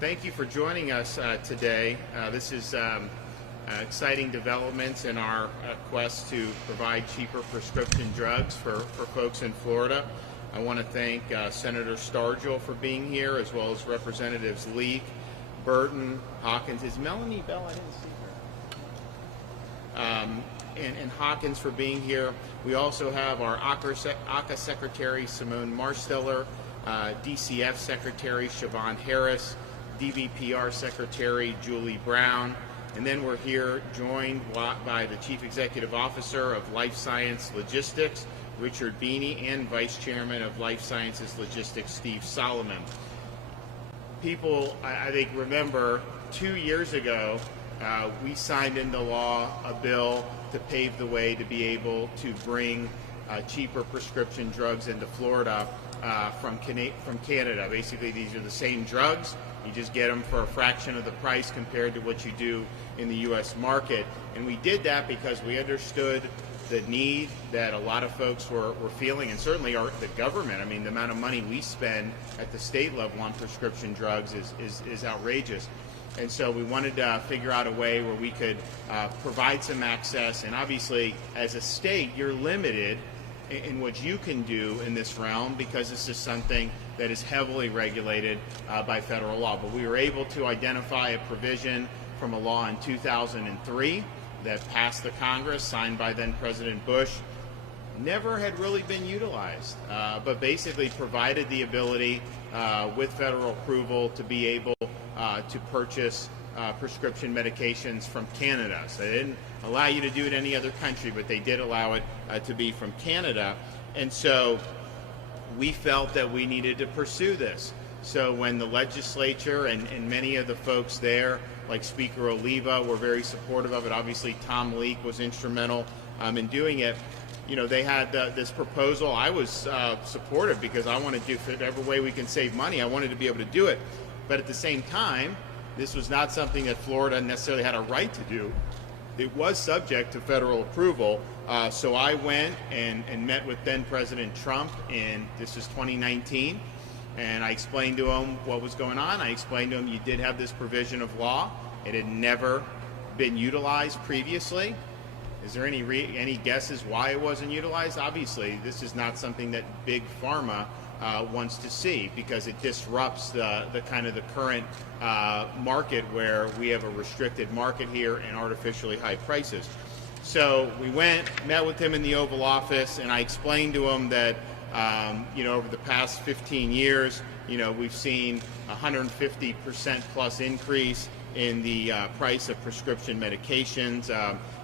Thank you for joining us today. This is exciting developments in our quest to provide cheaper prescription drugs for folks in Florida. I want to thank Senator Stargell for being here, as well as Representatives Leak, Burton, Hawkins. Is Melanie Bell? I didn't see her. And Hawkins for being here. We also have our ACA Secretary Simone Marsteller, DCF Secretary Siobhan Harris, DVPR Secretary Julie Brown, and then we're here joined by the Chief Executive Officer of Life Science Logistics, Richard Beeney, and Vice Chairman of Life Sciences Logistics, Steve Solomon. People, I think, remember 2 years ago, we signed into law a bill to pave the way to be able to bring cheaper prescription drugs into Florida from Canada. Basically, these are the same drugs. You just get them for a fraction of the price compared to what you do in the U.S. market. And we did that because we understood the need that a lot of folks were feeling, and certainly the government. I mean, the amount of money we spend at the state level on prescription drugs is outrageous. And so we wanted to figure out a way where we could provide some access. And obviously, as a state, you're limited in what you can do in this realm because this is something that is heavily regulated by federal law. But we were able to identify a provision from a law in 2003 that passed the Congress, signed by then President Bush, never had really been utilized, but basically provided the ability with federal approval to be able to purchase prescription medications from Canada. So they didn't allow you to do it in any other country, but they did allow it to be from Canada. And so we felt that we needed to pursue this. So when the legislature and many of the folks there, like Speaker Oliva, were very supportive of it, obviously Tom Leak was instrumental in doing it, you know, they had this proposal. I was supportive because I wanted to do whatever way we can save money. I wanted to be able to do it. But at the same time, this was not something that Florida necessarily had a right to do. It was subject to federal approval. So I went and met with then President Trump this is 2019, and I explained to him what was going on. I explained to him you did have this provision of law. It had never been utilized previously. Is there any guesses why it wasn't utilized? Obviously, this is not something that big pharma wants to see because it disrupts the kind of the current market where we have a restricted market here and artificially high prices. So we met with him in the Oval Office, and I explained to him that over the past 15 years, we've seen 150% plus increase in the price of prescription medications.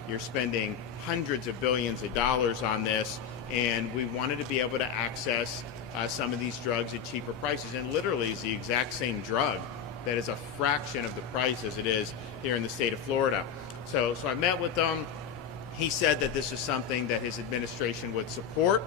You're spending hundreds of billions of dollars on this, and we wanted to be able to access some of these drugs at cheaper prices, and literally is the exact same drug that is a fraction of the price as it is here in the state of Florida. So I met with them. He said that this is something that his administration would support.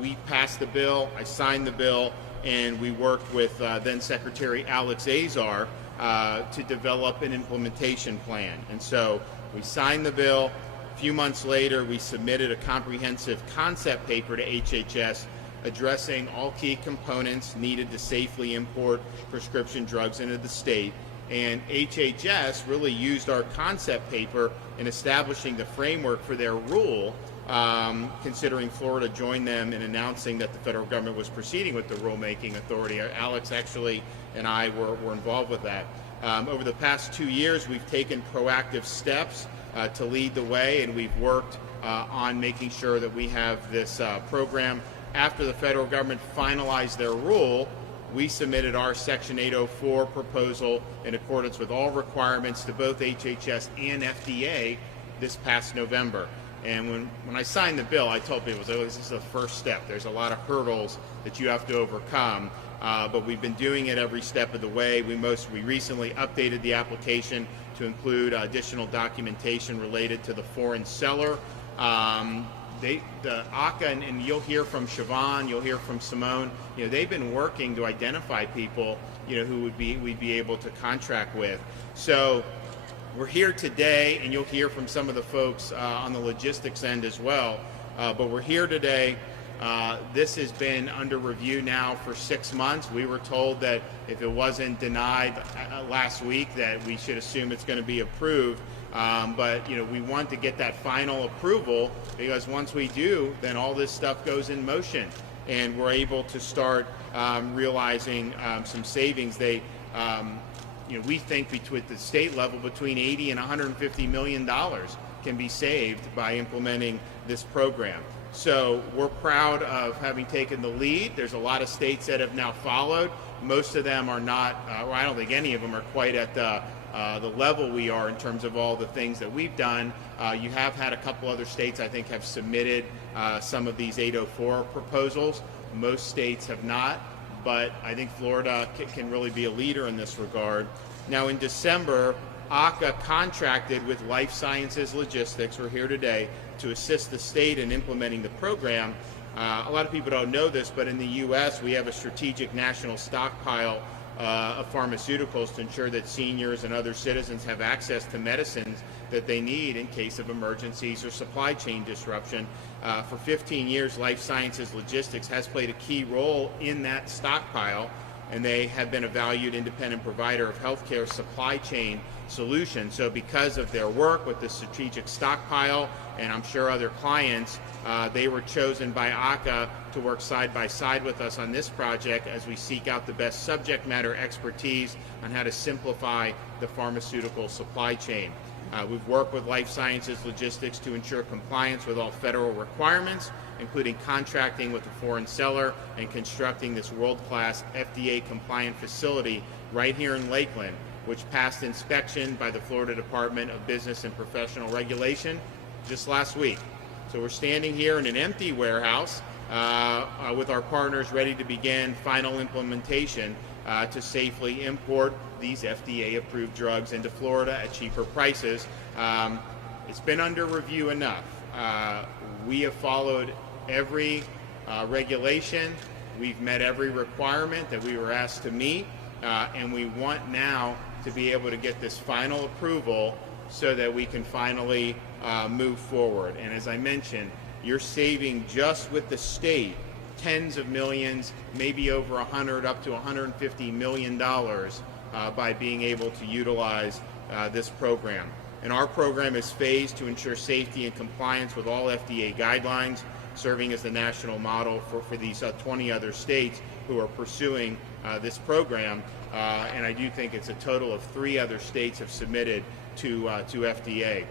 We passed the bill, I signed the bill, and we worked with then Secretary Alex Azar to develop an implementation plan. And so we signed the bill. A few months later, we submitted a comprehensive concept paper to HHS addressing all key components needed to safely import prescription drugs into the state. And HHS really used our concept paper in establishing the framework for their rule, considering Florida joined them in announcing that the federal government was proceeding with the rulemaking authority. Alex actually and I were involved with that. Over the past 2 years, we've taken proactive steps to lead the way, and we've worked on making sure that we have this program. After the federal government finalized their rule, we submitted our Section 804 proposal in accordance with all requirements to both HHS and FDA this past November. And when I signed the bill, I told people, this is the first step. There's a lot of hurdles that you have to overcome, but we've been doing it every step of the way. We recently updated the application to include additional documentation related to the foreign seller. The ACA, and you'll hear from Siobhan, you'll hear from Simone, they've been working to identify people, who we'd be able to contract with. So we're here today, and you'll hear from some of the folks on the logistics end as well, but we're here today This has been under review now for 6 months. We were told that if it wasn't denied last week that we should assume it's going to be approved. But we want to get that final approval, because once we do, then all this stuff goes in motion and we're able to start realizing some savings. We think between the state level between $80 and $150 million can be saved by implementing this program. So we're proud of having taken the lead. There's a lot of states that have now followed. Most of them are not, or I don't think any of them are quite at the level we are in terms of all the things that we've done. You have had a couple other states, I think, have submitted some of these 804 proposals. Most states have not, but I think Florida can really be a leader in this regard. Now in December, ACA contracted with Life Sciences Logistics, we're here today, to assist the state in implementing the program. A lot of people don't know this, but in the U.S. we have a strategic national stockpile of pharmaceuticals to ensure that seniors and other citizens have access to medicines that they need in case of emergencies or supply chain disruption. For 15 years, Life Sciences Logistics has played a key role in that stockpile, and they have been a valued independent provider of healthcare supply chain solutions. So because of their work with the strategic stockpile, and I'm sure other clients, they were chosen by ACA to work side by side with us on this project as we seek out the best subject matter expertise on how to simplify the pharmaceutical supply chain. We've worked with Life Sciences Logistics to ensure compliance with all federal requirements, including contracting with a foreign seller and constructing this world-class FDA-compliant facility right here in Lakeland, which passed inspection by the Florida Department of Business and Professional Regulation just last week. So we're standing here in an empty warehouse with our partners ready to begin final implementation to safely import these FDA-approved drugs into Florida at cheaper prices. It's been under review enough. We have followed every regulation. We've met every requirement that we were asked to meet, and we want now to be able to get this final approval so that we can finally move forward. And as I mentioned, you're saving just with the state tens of millions, maybe over 100 up to $150 million by being able to utilize this program. And our program is phased to ensure safety and compliance with all FDA guidelines, serving as the national model for these 20 other states who are pursuing this program. And I do think it's a total of 3 other states have submitted to FDA.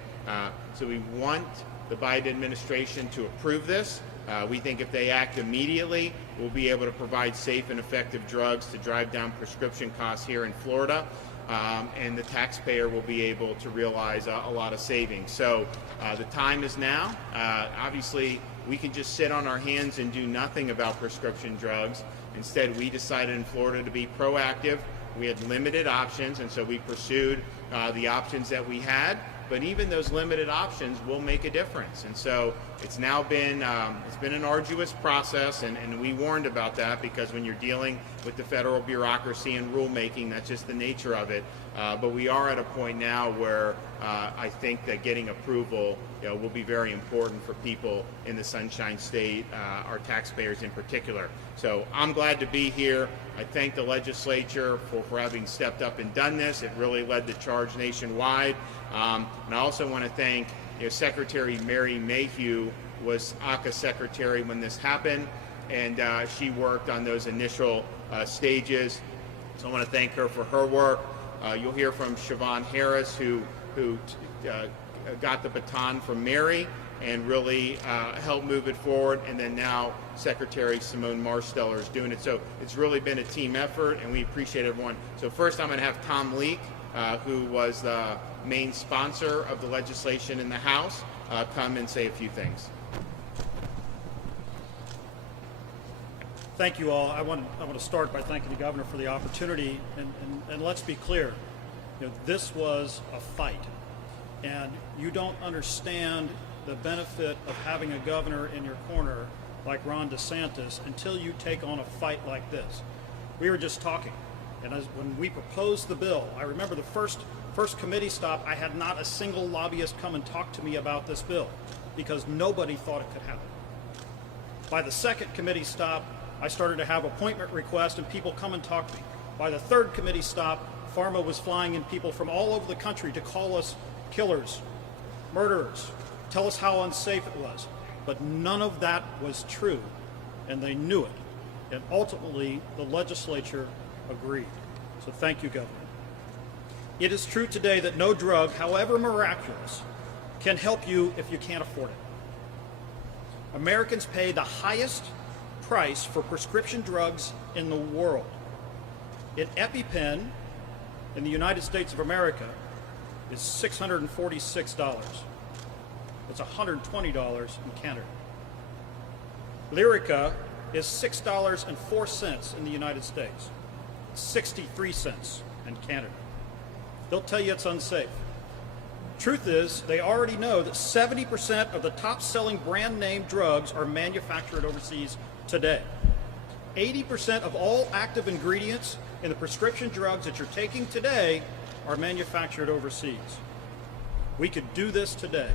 So we want the Biden administration to approve this. We think if they act immediately, we'll be able to provide safe and effective drugs to drive down prescription costs here in Florida, and the taxpayer will be able to realize a lot of savings. So the time is now. Obviously, we can just sit on our hands and do nothing about prescription drugs. Instead, we decided in Florida to be proactive. We had limited options, and so we pursued the options that we had. But even those limited options will make a difference. And so it's now been an arduous process, and we warned about that because when you're dealing with the federal bureaucracy and rulemaking, that's just the nature of it. But we are at a point now where I think that getting approval will be very important for people in the Sunshine State, our taxpayers in particular. So I'm glad to be here. I thank the legislature for having stepped up and done this. It really led the charge nationwide. And I also want to thank Secretary Mary Mayhew was ACA secretary when this happened, and she worked on those initial stages. So I want to thank her for her work. You'll hear from Siobhan Harris, who got the baton from Mary and really helped move it forward, and then now Secretary Simone Marsteller is doing it. So it's really been a team effort, and we appreciate everyone. So first I'm going to have Tom Leek, who was the main sponsor of the legislation in the House, come and say a few things. Thank you all. I want to start by thanking the governor for the opportunity, and let's be clear. This was a fight, and you don't understand the benefit of having a governor in your corner like Ron DeSantis until you take on a fight like this. We were just talking, and when we proposed the bill, I remember the first committee stop, I had not a single lobbyist come and talk to me about this bill because nobody thought it could happen. By the second committee stop, I started to have appointment requests and people come and talk to me. By the third committee stop, pharma was flying in people from all over the country to call us killers, murderers, tell us how unsafe it was. But none of that was true, and they knew it. And ultimately, the legislature agreed. So thank you, Governor. It is true today that no drug, however miraculous, can help you if you can't afford it. Americans pay the highest price for prescription drugs in the world. An EpiPen in the United States of America is $646. It's $120 in Canada. Lyrica is $6.04 in the United States, 63 cents in Canada. They'll tell you it's unsafe. Truth is, they already know that 70% of the top-selling brand name drugs are manufactured overseas today. 80% of all active ingredients in the prescription drugs that you're taking today are manufactured overseas. We could do this today.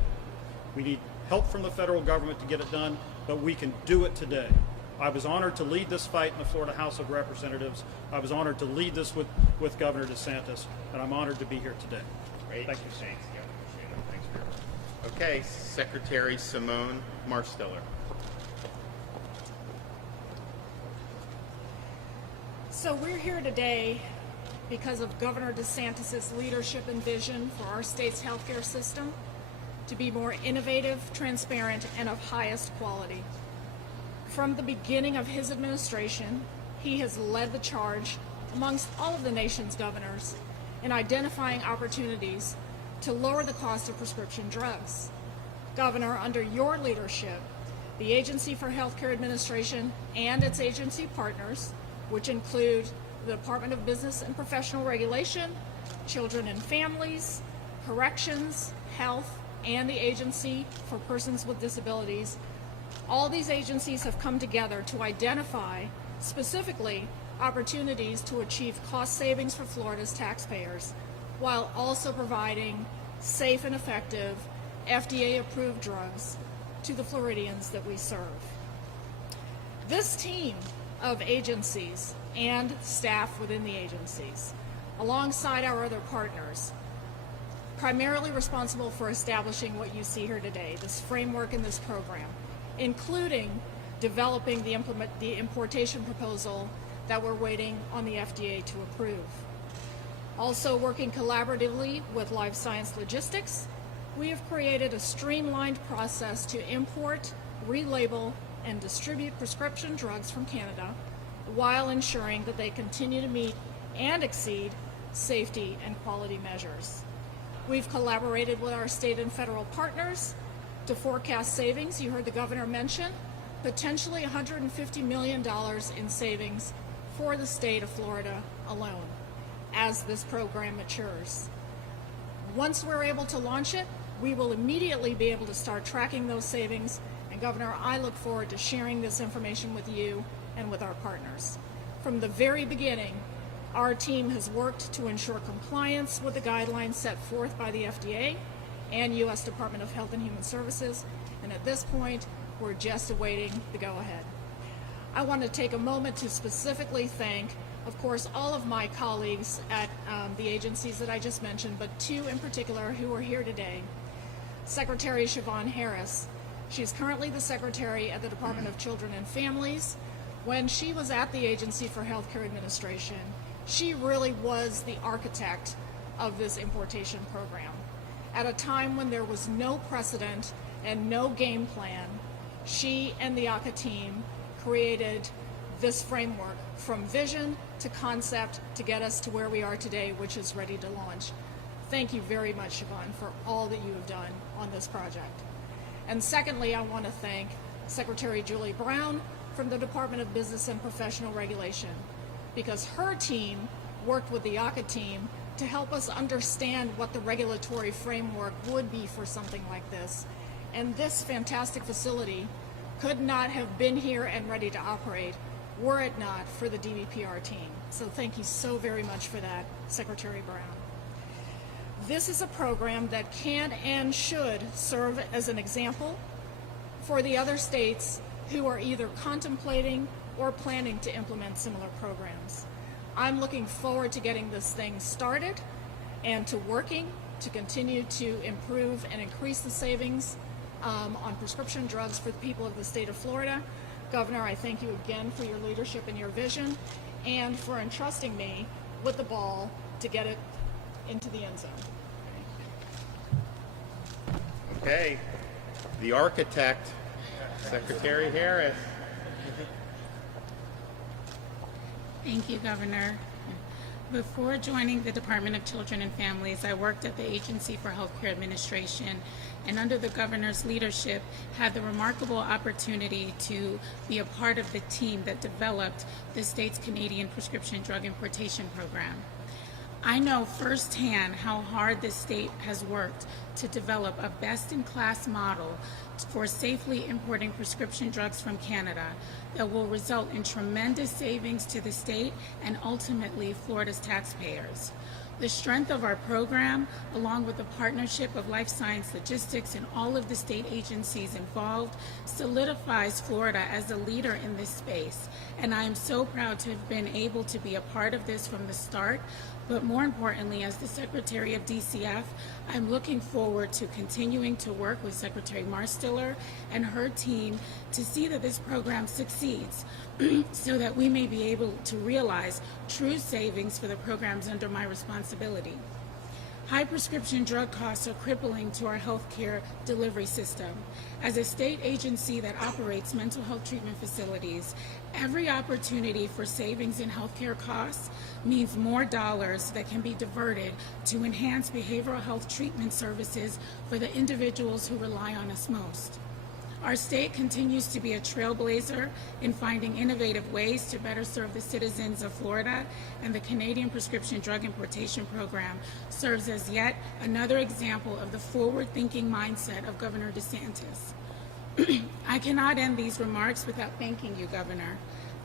We need help from the federal government to get it done, but we can do it today. I was honored to lead this fight in the Florida House of Representatives. I was honored to lead this with Governor DeSantis, and I'm honored to be here today. Great. Thank you. Thanks, Governor. Thanks for Okay, Secretary Simone Marsteller. So we're here today because of Governor DeSantis' leadership and vision for our state's healthcare system to be more innovative, transparent, and of highest quality. From the beginning of his administration, he has led the charge amongst all of the nation's governors in identifying opportunities to lower the cost of prescription drugs. Governor, under your leadership, the Agency for Healthcare Administration and its agency partners, which include the Department of Business and Professional Regulation, Children and Families, Corrections, Health, and the Agency for Persons with Disabilities, all these agencies have come together to identify specifically opportunities to achieve cost savings for Florida's taxpayers, while also providing safe and effective FDA-approved drugs to the Floridians that we serve. This team of agencies and staff within the agencies, alongside our other partners, primarily responsible for establishing what you see here today, this framework and this program, including developing the importation proposal that we're waiting on the FDA to approve. Also working collaboratively with Life Science Logistics, we have created a streamlined process to import, relabel, and distribute prescription drugs from Canada while ensuring that they continue to meet and exceed safety and quality measures. We've collaborated with our state and federal partners to forecast savings. You heard the governor mention potentially $150 million in savings for the state of Florida alone as this program matures. Once we're able to launch it, we will immediately be able to start tracking those savings. And Governor, I look forward to sharing this information with you and with our partners. From the very beginning, our team has worked to ensure compliance with the guidelines set forth by the FDA and U.S. Department of Health and Human Services, and at this point, we're just awaiting the go-ahead. I want to take a moment to specifically thank, of course, all of my colleagues at the agencies that I just mentioned, but two in particular who are here today. Secretary Siobhan Harris. She's currently the Secretary at the Department of Children and Families. When she was at the Agency for Healthcare Administration, she really was the architect of this importation program. At a time when there was no precedent and no game plan, she and the ACA team created this framework from vision to concept to get us to where we are today, which is ready to launch. Thank you very much, Siobhan, for all that you have done on this project. And secondly, I want to thank Secretary Julie Brown from the Department of Business and Professional Regulation, because her team worked with the ACA team to help us understand what the regulatory framework would be for something like this. And this fantastic facility could not have been here and ready to operate were it not for the DBPR team. So thank you so very much for that, Secretary Brown. This is a program that can and should serve as an example for the other states who are either contemplating or planning to implement similar programs. I'm looking forward to getting this thing started and to working to continue to improve and increase the savings on prescription drugs for the people of the state of Florida. Governor, I thank you again for your leadership and your vision and for entrusting me with the ball to get it into the end zone. Okay, the architect, Secretary Harris. Thank you, Governor. Before joining the Department of Children and Families, I worked at the Agency for Healthcare Administration, and under the Governor's leadership, had the remarkable opportunity to be a part of the team that developed the state's Canadian prescription drug importation program. I know firsthand how hard this state has worked to develop a best-in-class model for safely importing prescription drugs from Canada that will result in tremendous savings to the state and ultimately Florida's taxpayers. The strength of our program, along with the partnership of life science logistics and all of the state agencies involved, solidifies Florida as a leader in this space. And I am so proud to have been able to be a part of this from the start. But more importantly, as the Secretary of DCF, I'm looking forward to continuing to work with Secretary Marstiller and her team to see that this program succeeds so that we may be able to realize true savings for the programs under my responsibility. High prescription drug costs are crippling to our healthcare delivery system. As a state agency that operates mental health treatment facilities, every opportunity for savings in healthcare costs means more dollars that can be diverted to enhance behavioral health treatment services for the individuals who rely on us most. Our state continues to be a trailblazer in finding innovative ways to better serve the citizens of Florida, and the Canadian Prescription Drug Importation Program serves as yet another example of the forward-thinking mindset of Governor DeSantis. I cannot end these remarks without thanking you, Governor.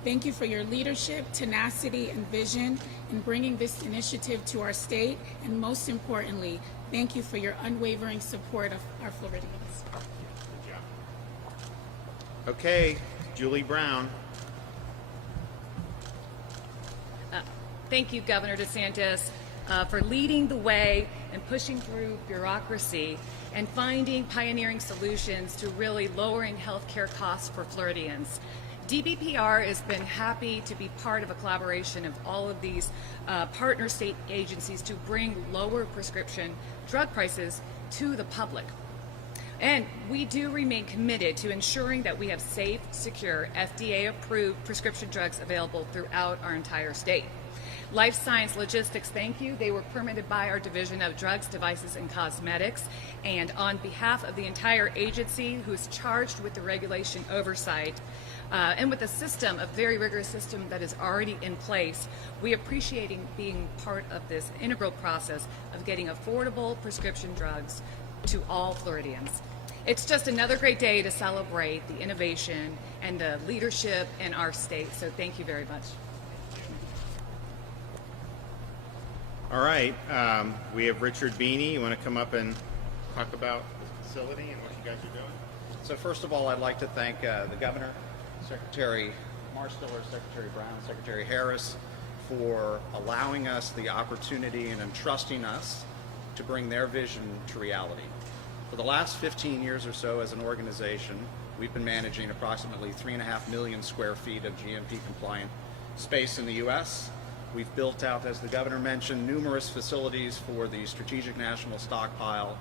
Thank you for your leadership, tenacity, and vision in bringing this initiative to our state, and most importantly, thank you for your unwavering support of our Floridians. Okay, Julie Brown. Thank you, Governor DeSantis, for leading the way and pushing through bureaucracy and finding pioneering solutions to really lowering healthcare costs for Floridians. DBPR has been happy to be part of a collaboration of all of these partner state agencies to bring lower prescription drug prices to the public. And we do remain committed to ensuring that we have safe, secure, FDA-approved prescription drugs available throughout our entire state. Life Science Logistics, thank you. They were permitted by our Division of Drugs, Devices, and Cosmetics. And on behalf of the entire agency who's charged with the regulation oversight, and with a system, a very rigorous system that is already in place, we appreciate being part of this integral process of getting affordable prescription drugs to all Floridians. It's just another great day to celebrate the innovation and the leadership in our state, so thank you very much. All right, we have Richard Beeney. You want to come up and talk about the facility and what you guys are doing? So first of all, I'd like to thank the Governor, Secretary Marstiller, Secretary Brown, Secretary Harris for allowing us the opportunity and entrusting us to bring their vision to reality. For the last 15 years or so as an organization, we've been managing approximately 3.5 million square feet of GMP compliant space in the U.S. We've built out, as the Governor mentioned, numerous facilities for the Strategic National Stockpile,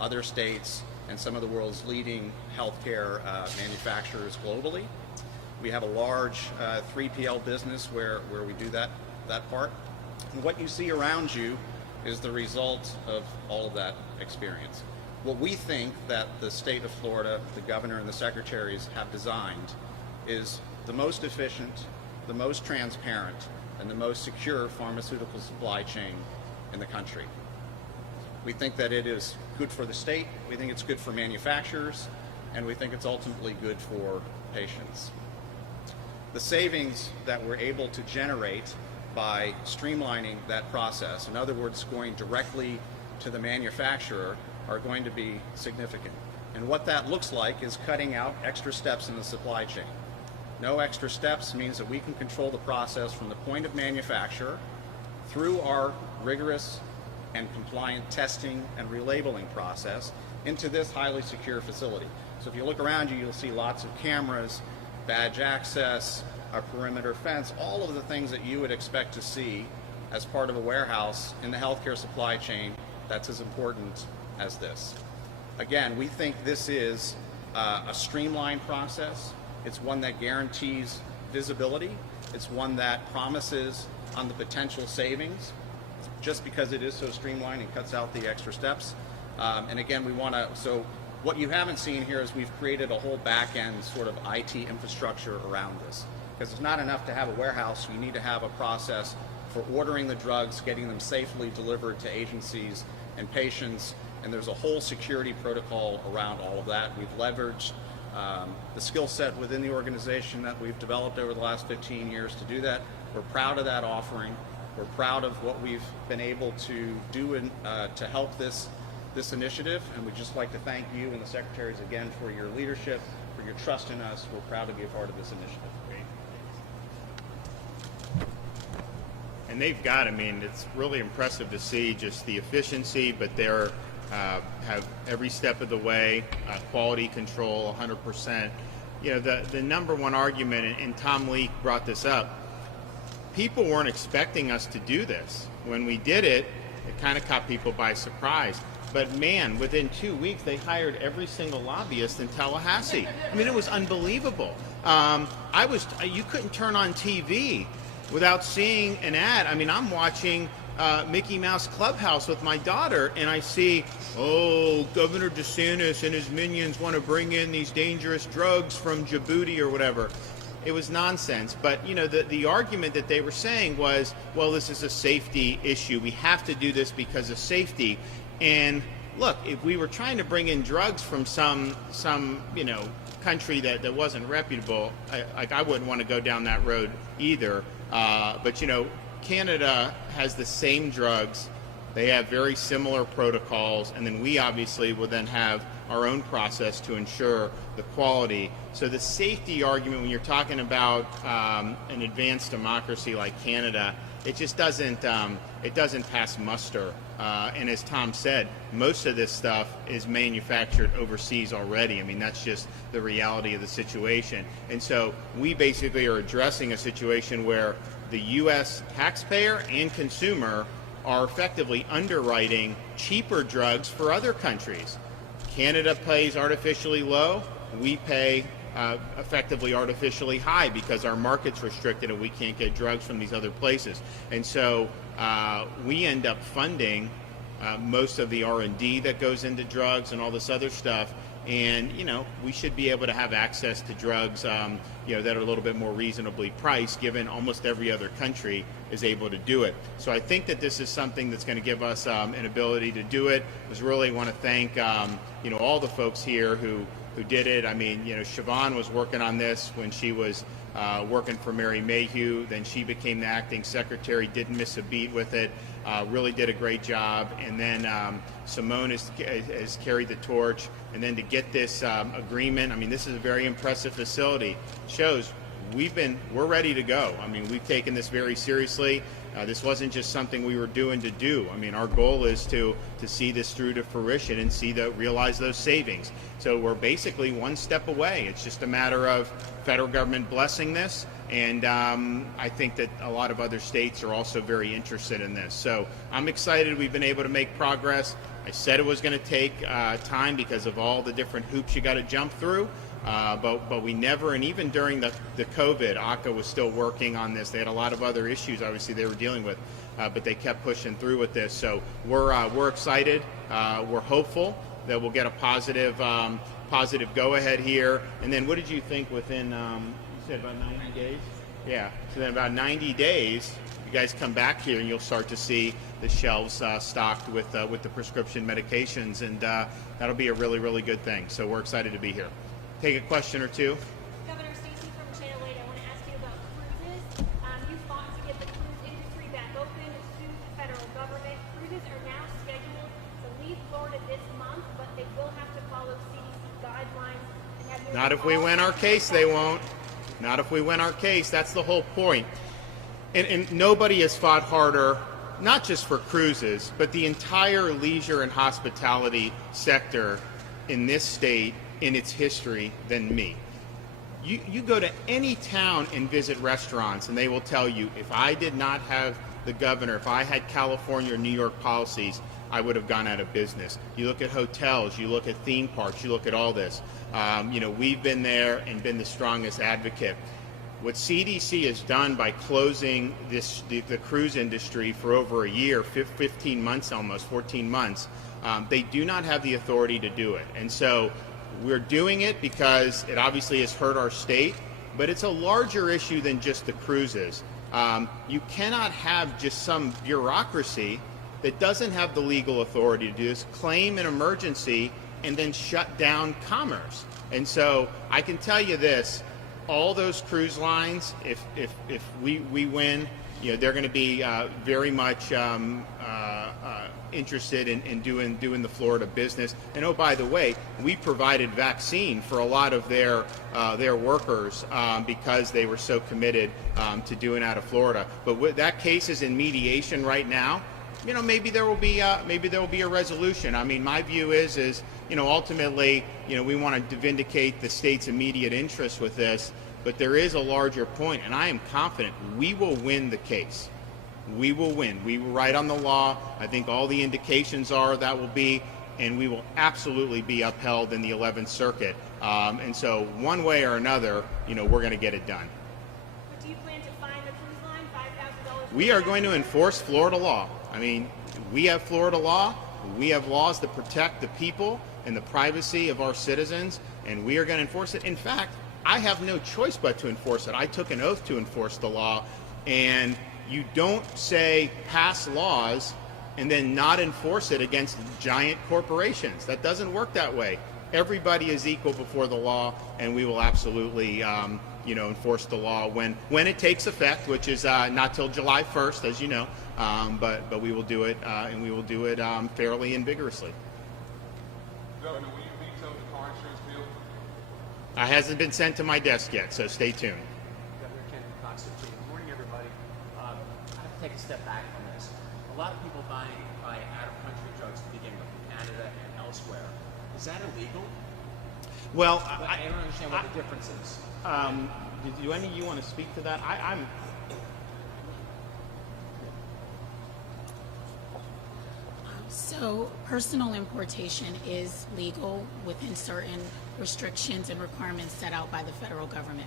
other states, and some of the world's leading healthcare manufacturers globally. We have a large 3PL business where we do that part. And what you see around you is the result of all of that experience. What we think that the state of Florida, the governor and the secretaries have designed is the most efficient, the most transparent, and the most secure pharmaceutical supply chain in the country. We think that it is good for the state, we think it's good for manufacturers, and we think it's ultimately good for patients. The savings that we're able to generate by streamlining that process, in other words, going directly to the manufacturer, are going to be significant. And what that looks like is cutting out extra steps in the supply chain. No extra steps means that we can control the process from the point of manufacture through our rigorous and compliant testing and relabeling process into this highly secure facility. So if you look around you, you'll see lots of cameras, badge access, a perimeter fence, all of the things that you would expect to see as part of a warehouse in the healthcare supply chain that's as important as this. Again, we think this is a streamlined process. It's one that guarantees visibility. It's one that promises on the potential savings just because it is so streamlined and cuts out the extra steps. And again, we want to, so what you haven't seen here is we've created a whole back-end sort of IT infrastructure around this. Because it's not enough to have a warehouse, you need to have a process for ordering the drugs, getting them safely delivered to agencies and patients, and there's a whole security protocol around all of that. We've leveraged the skill set within the organization that we've developed over the last 15 years to do that. We're proud of that offering. We're proud of what we've been able to do to help this initiative, and we'd just like to thank you and the secretaries again for your leadership, for your trust in us. We're proud to be a part of this initiative. And they've got, I mean, it's really impressive to see just the efficiency, but they're have every step of the way, quality control, 100%. You know, the number one argument, and Tom Lee brought this up, people weren't expecting us to do this. When we did it, it kind of caught people by surprise. But man, within 2 weeks, they hired every single lobbyist in Tallahassee. I mean, it was unbelievable. You couldn't turn on TV without seeing an ad. I mean, I'm watching Mickey Mouse Clubhouse with my daughter, and I see, oh, Governor DeSantis and his minions want to bring in these dangerous drugs from Djibouti or whatever. It was nonsense. But, you know, the argument that they were saying was, well, this is a safety issue. We have to do this because of safety. And look, if we were trying to bring in drugs from some you know, country that wasn't reputable, I wouldn't want to go down that road either. But, you know, Canada has the same drugs. They have very similar protocols, and then we obviously will then have our own process to ensure the quality. So the safety argument, when you're talking about an advanced democracy like Canada, it just doesn't pass muster. And as Tom said, most of this stuff is manufactured overseas already. I mean, that's just the reality of the situation. And so we basically are addressing a situation where the U.S. taxpayer and consumer are effectively underwriting cheaper drugs for other countries. Canada pays artificially low. We pay effectively artificially high because our market's restricted and we can't get drugs from these other places. And so we end up funding most of the R&D that goes into drugs and all this other stuff. And, you know, we should be able to have access to drugs, you know, that are a little bit more reasonably priced, given almost every other country is able to do it. So I think that this is something that's going to give us an ability to do it. I just really want to thank, you know, all the folks here who did it. I mean, you know, Siobhan was working on this when she was working for Mary Mayhew. Then she became the acting secretary, didn't miss a beat with it, really did a great job. And then Simone has carried the torch. And then to get this agreement, I mean, this is a very impressive facility. Shows we're ready to go. I mean, we've taken this very seriously. This wasn't just something we were doing to do. I mean, our goal is to see this through to fruition and realize those savings. So we're basically one step away. It's just a matter of federal government blessing this, and I think that a lot of other states are also very interested in this. So I'm excited we've been able to make progress. I said it was going to take time because of all the different hoops you got to jump through. But we never, and even during the COVID, ACA was still working on this. They had a lot of other issues, obviously, they were dealing with, but they kept pushing through with this. So we're excited. We're hopeful that we'll get a positive go-ahead here. And then what did you think within, you said about 90 days? Yeah, so then about 90 days, you guys come back here and you'll start to see the shelves stocked with the prescription medications, and that'll be a really, really good thing. So we're excited to be here. Take a question or two. Governor Stacey from Channel 8, I want to ask you about cruises. You fought to get the cruise industry back open, sued the federal government. Cruises are now scheduled to leave Florida this month, but they will have to follow CDC guidelines and have moved Not if we all win our countries case, back they to won't. Not if we win our case. That's the whole point. And nobody has fought harder, not just for cruises, but the entire leisure and hospitality sector in this state in its history than me. You go to any town and visit restaurants, and they will tell you, if I did not have the governor, if I had California or New York policies, I would have gone out of business. You look at hotels, you look at theme parks, you look at all this. We've been there and been the strongest advocate. What CDC has done by closing the cruise industry for over a year, 15 months almost, 14 months, they do not have the authority to do it. And so we're doing it because it obviously has hurt our state, but it's a larger issue than just the cruises. You cannot have just some bureaucracy that doesn't have the legal authority to do this, claim an emergency, and then shut down commerce. And so I can tell you this, all those cruise lines, if we win, they're going to be very much interested in doing the Florida business. And oh, by the way, we provided vaccine for a lot of their workers because they were so committed to doing out of Florida. But that case is in mediation right now. Maybe there will be a resolution. I mean, my view is ultimately, we want to vindicate the state's immediate interest with this, but there is a larger point, and I am confident we will win the case. We will win. We will write on the law. I think all the indications are that will be, and we will absolutely be upheld in the 11th Circuit. And so one way or another, we're going to get it done. But do you plan to fine the cruise line $5,000? We are going to enforce Florida law. I mean, we have Florida law. We have laws that protect the people and the privacy of our citizens, and we are going to enforce it. In fact, I have no choice but to enforce it. I took an oath to enforce the law, and you don't say pass laws and then not enforce it against giant corporations. That doesn't work that way. Everybody is equal before the law, and we will absolutely enforce the law when it takes effect, which is not till July 1st, as you know, but we will do it, and we will do it fairly and vigorously. Governor, will you veto the car insurance bill? It hasn't been sent to my desk yet, so stay tuned. Governor Ken Cox, good morning, everybody. I have to take a step back from this. A lot of people buy out-of-country drugs to begin with, in Canada and elsewhere. Is that illegal? Well, I don't understand what the difference is. do any of you want to speak to that? I'm So personal importation is legal within certain restrictions and requirements set out by the federal government.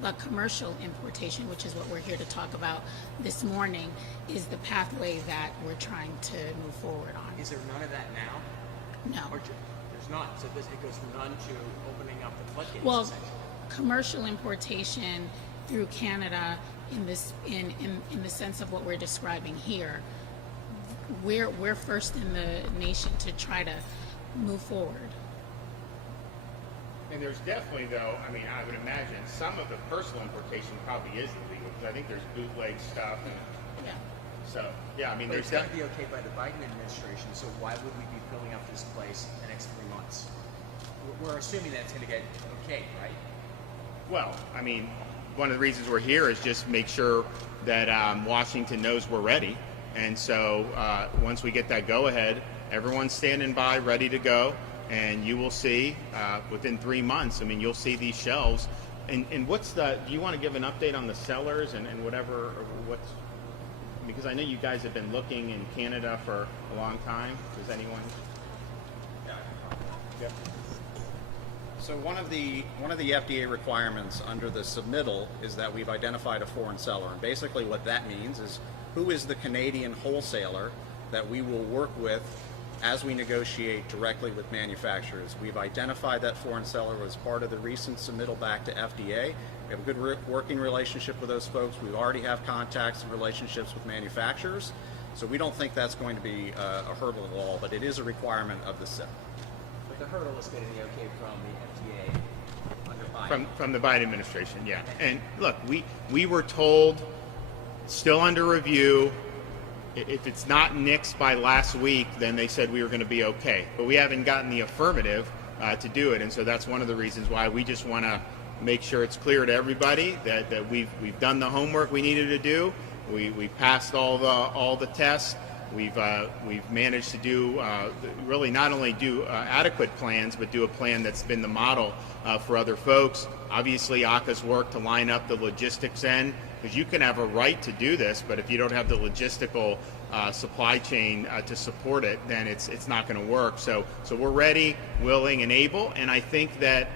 But commercial importation, which is what we're here to talk about this morning, is the pathway that we're trying to move forward on. Is there none of that now? No. Or there's not. So it goes from none to opening up the floodgates. Well, essentially. commercial importation through Canada in the sense of what we're describing here, we're first in the nation to try to move forward. And there's definitely, though, I would imagine some of the personal importation probably is illegal, because I think there's bootleg stuff. Yeah. So, yeah, But there's it's got to be okay by the Biden administration, so why would we be filling up this place in the next 3 months? We're assuming that it's going to get okay, right? Well, one of the reasons we're here is just make sure that Washington knows we're ready. And so once we get that go-ahead, everyone's standing by, ready to go. And you will see within 3 months, you'll see these shelves. And do you want to give an update on the sellers and whatever, or because I know you guys have been looking in Canada for a long time. Does anyone? Yeah. So one of the FDA requirements under the submittal is that we've identified a foreign seller, and basically what that means is who is the Canadian wholesaler that we will work with as we negotiate directly with manufacturers. We've identified that foreign seller as part of the recent submittal back to FDA. We have a good working relationship with those folks. We already have contacts and relationships with manufacturers, so we don't think that's going to be a hurdle at all, but it is a requirement of the SIP. But the hurdle is getting the okay from the FDA under Biden. From the Biden administration, yeah. And look, we were told, still under review. If it's not nixed by last week, then they said we were going to be okay. But we haven't gotten the affirmative to do it. And so that's one of the reasons why we just want to make sure it's clear to everybody that we've done the homework we needed to do. We passed all the tests. We've managed to do really not only do adequate plans, but do a plan that's been the model for other folks. Obviously, ACA's worked to line up the logistics end, because you can have a right to do this, but if you don't have the logistical supply chain to support it, then it's not going to work. So we're ready, willing, and able, and I think that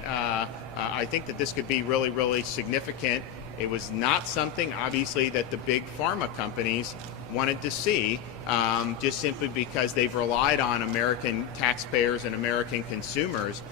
this could be really, really significant. It was not something, obviously, that the big pharma companies wanted to see, just simply because they've relied on American taxpayers and American consumers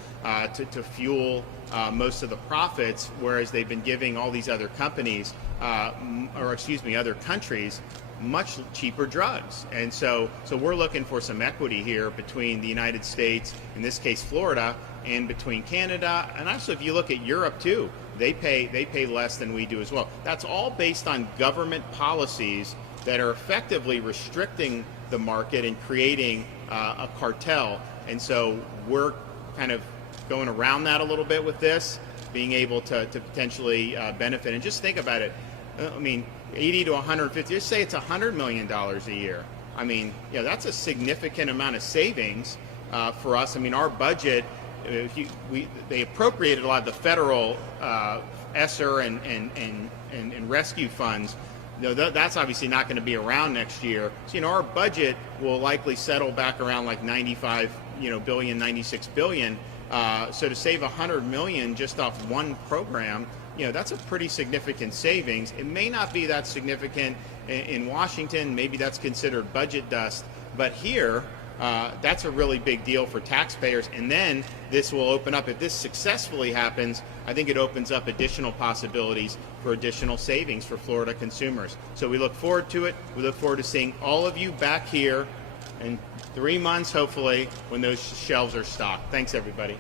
to fuel most of the profits, whereas they've been giving all these other companies, other countries, much cheaper drugs. And so we're looking for some equity here between the United States, in this case Florida, and between Canada. And also, if you look at Europe too, they pay less than we do as well. That's all based on government policies that are effectively restricting the market and creating a cartel. And so we're kind of going around that a little bit with this, being able to potentially benefit. And just think about it. I mean, 80 to 150, just say it's $100 million a year. I mean, that's a significant amount of savings for us. I mean, our budget, they appropriated a lot of the federal ESSER and rescue funds. That's obviously not going to be around next year. So, our budget will likely settle back around like 95 billion, 96 billion. So to save $100 million just off one program, that's a pretty significant savings. It may not be that significant in Washington. Maybe that's considered budget dust. But here, that's a really big deal for taxpayers. And then this will open up, if this successfully happens, I think it opens up additional possibilities for additional savings for Florida consumers. So we look forward to it. We look forward to seeing all of you back here in 3 months, hopefully, when those shelves are stocked. Thanks, everybody.